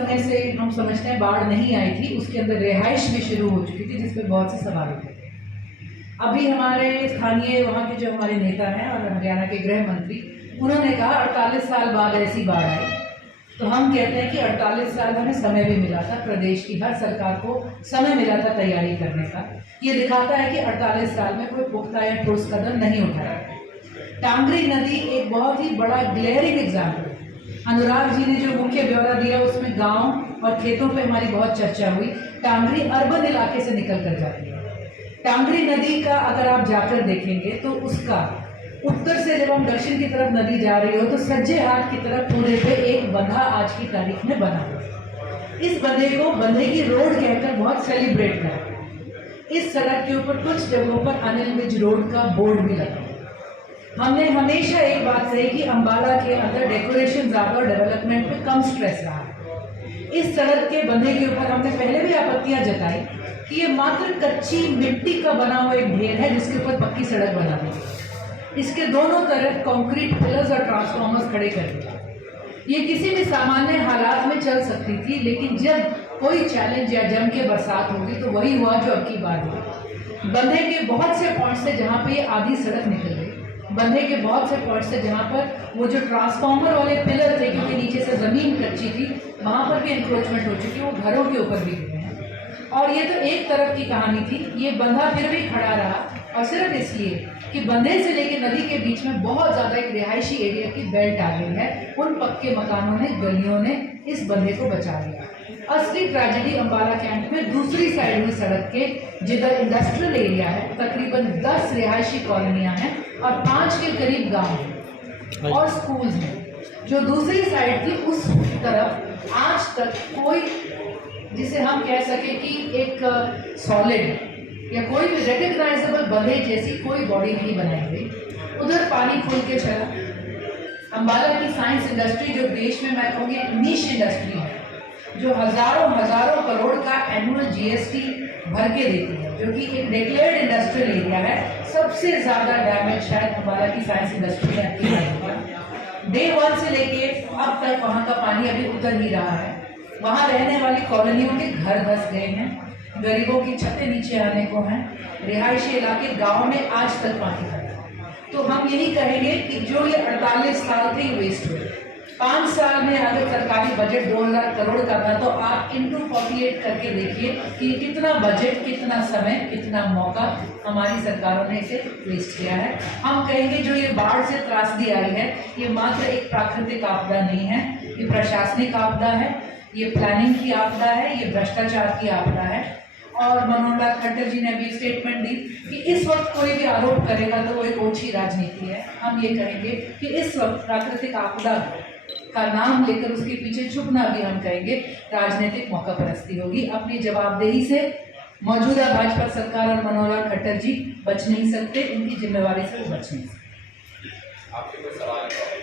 समय से हम समझते हैं बाढ़ नहीं आई थी, उसके अंदर रिहाइश भी शुरू हो चुकी थी, जिसपे बहुत से सवाल उठे थे। अभी हमारे स्थानीय वहाँ के जो हमारे नेता हैं और हरियाणा के गृह मंत्री, उन्होंने कहा 48 साल बाद ऐसी बाढ़ आई। तो हम कहते हैं कि 48 साल हमें समय भी मिला था, प्रदेश की हर सरकार को समय मिला था तैयारी करने का। ये दिखाता है कि 48 साल में कोई पुख्ता या ठोस कदम नहीं उठाया। टांगरी नदी एक बहुत ही बड़ा ग्लेयरिंग एग्जाम्पल है। अनुराग जी ने जो मुख्य ब्यौरा दिया उसमें गांव और खेतों पे हमारी बहुत चर्चा हुई। टांगरी अर्बन इलाके से निकल कर जाती है। टांगरी नदी का अगर आप जाकर देखेंगे तो उसका उत्तर से जब हम दक्षिण की तरफ नदी जा रही हो तो सज्जे हाथ की तरफ पूरे पे एक बंधा आज की तारीख में बना हुआ। इस बंधे को बंधे की रोड कहकर बहुत सेलिब्रेट करते हैं। इस सड़क के ऊपर कुछ जगहों पर अनिल विज रोड का बोर्ड भी लगा। हमने हमेशा एक बात कही कि अंबाला के अंदर डेकोरेशन ज्यादा और डेवलपमेंट पे कम स्ट्रेस रहा है। इस सड़क के बंधे के ऊपर हमने पहले भी आपत्तियां जताई कि ये मात्र कच्ची मिट्टी का बना हुआ एक ढेर है जिसके ऊपर पक्की सड़क बना दी। इसके दोनों तरफ कंक्रीट पिलर्स और ट्रांसफार्मर्स खड़े कर दिए। ये किसी भी सामान्य हालात में चल सकती थी, लेकिन जब कोई चैलेंज या जम के बरसात होगी तो वही हुआ जो अब की बार हुआ। बंधे के बहुत से पॉइंट से जहाँ पे ये आधी सड़क निकल गई, बंधे के बहुत से पॉइंट से जहाँ पर वो जो ट्रांसफार्मर वाले पिलर थे, क्योंकि नीचे से जमीन कच्ची थी, वहाँ पर भी इंक्रोचमेंट हो चुकी, वो घरों के ऊपर भी गिरे हैं। और ये तो एक तरफ की कहानी थी। ये बंधा फिर भी खड़ा रहा, और सिर्फ इसलिए कि बंधे से लेके नदी के बीच में बहुत ज़्यादा एक रिहायशी एरिया की बेल्ट आ गई है। उन पक्के मकानों ने, गलियों ने इस बंधे को बचा लिया। असली ट्रेजेडी अंबाला कैंट में दूसरी साइड हुई सड़क के, जिधर इंडस्ट्रियल एरिया है, तकरीबन 10 रिहायशी कॉलोनियाँ हैं और 5 के करीब गाँव हैं और स्कूल्स हैं। जो दूसरी साइड थी उस तरफ आज तक कोई, जिसे हम कह सके कि एक सॉलिड या कोई भी रिकग्नाइजेबल बंधे जैसी कोई बॉडी नहीं बनाई गई। उधर पानी खुल के चला। अंबाला की साइंस इंडस्ट्री जो देश में मैं कहूँगी नीश इंडस्ट्री है, जो हजारों करोड़ का एनुअल जीएसटी भर के देती है, जो कि एक डिक्लेयर्ड इंडस्ट्रियल एरिया है। सबसे ज्यादा डैमेज शायद अंबाला की साइंस इंडस्ट्री ने की है। डे 1 से लेके अब तक वहाँ का पानी अभी उतर ही रहा है। वहाँ रहने वाली कॉलोनियों के घर धस गए हैं, गरीबों की छतें नीचे आने को हैं, रिहायशी इलाके गांव में आज तक पानी है। तो हम यही कहेंगे कि जो ये 48 साल थे वेस्ट हुए। 5 साल में अगर सरकारी बजट 2000 करोड़ का था तो आप इंटू 48 करके देखिए कि कितना बजट, कितना समय, कितना मौका हमारी सरकारों ने इसे वेस्ट किया है। हम कहेंगे जो ये बाढ़ से त्रासदी आई है, ये मात्र एक प्राकृतिक आपदा नहीं है, ये प्रशासनिक आपदा है, ये प्लानिंग की आपदा है, ये भ्रष्टाचार की आपदा है। और मनोहर लाल खट्टर जी ने भी स्टेटमेंट दी कि इस वक्त कोई भी आरोप करेगा तो वो एक ओछी राजनीति है। हम ये कहेंगे कि इस वक्त प्राकृतिक आपदा का नाम लेकर उसके पीछे छुपना भी हम कहेंगे राजनीतिक मौका परस्ती होगी। अपनी जवाबदेही से मौजूदा भाजपा सरकार और मनोहर लाल खट्टर जी बच नहीं सकते, उनकी जिम्मेवारी से वो बच नहीं सकते।